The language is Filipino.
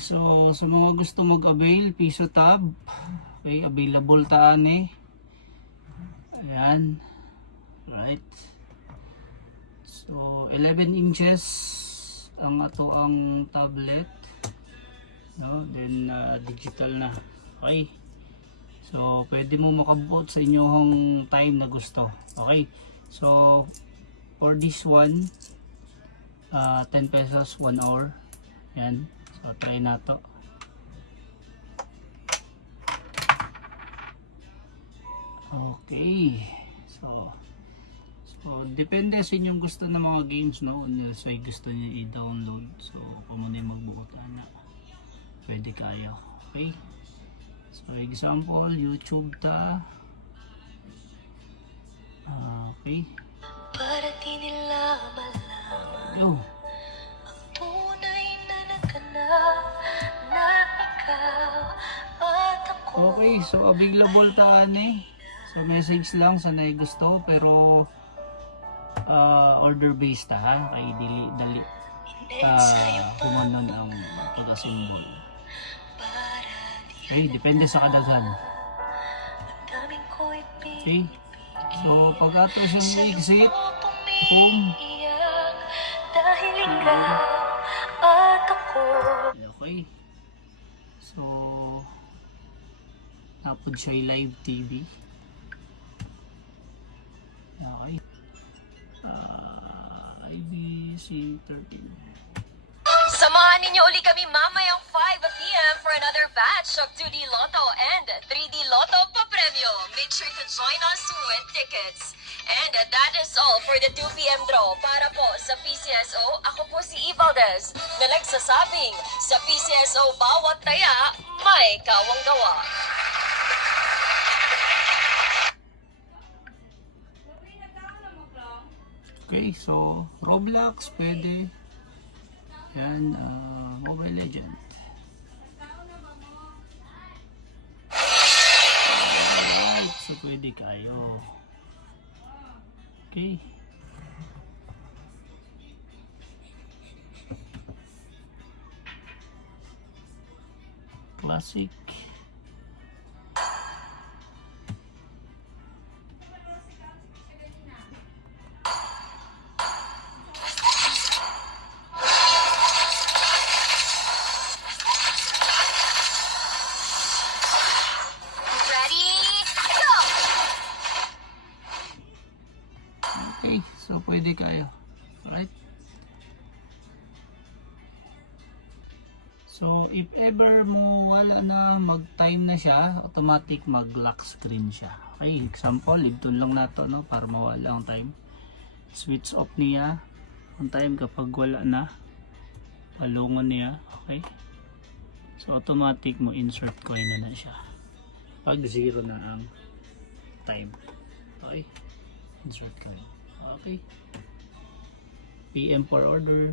So sa mga gusto mag-avail, piso tab, okay, available taan eh. Ayan, right. So 11 inches ang ato ang tablet, no? Then digital na. Okay, so pwede mo makabuot sa inyong time na gusto. Okay, so for this one 10 pesos 1 hour. Yan, so try na to. Okay, so depende sa inyong gusto ng mga games, no? So gusto niyo i-download, so kung muna yung magbuot na pwede kayo. Okay, so example YouTube ta. Okay, para di nila malaman yo, ang tunay na nagkanap na ikaw at ako. okay, so available ta eh. So message lang sa na gusto, pero order based ha, kay dali humanon ang pag-assemble. Okay, depende sa kadaghan. Okay, so pag ato siyang exit home, dahil ikaw at ako. okay, so napod siya live TV. Okay, IBC 13. Samahan ninyo uli kami mamayang 5 p.m. for another batch of 2D Lotto and 3D Lotto pa-premyo. Make sure to join us to win tickets. And that is all for the 2 p.m. draw. Para po sa PCSO, ako po si Evaldez na nagsasabing, sa PCSO bawat taya, may kawang gawa. Okay, so Roblox pwede. Yan, Mobile Legend. Alright, so pwede kayo. Okay. Classic. Ready? Go! Okay, so pwede kayo. Right? So if ever mo wala na, mag-time na siya, automatic mag-lock screen siya. Okay, example, libton lang nato, no, para mawala ang time. Switch off niya ang time kapag wala na. Palungon niya, okay? So automatic mo insert coin na siya. Pag 0 na ang time. Okay? Insert coin. Okay? PM for order.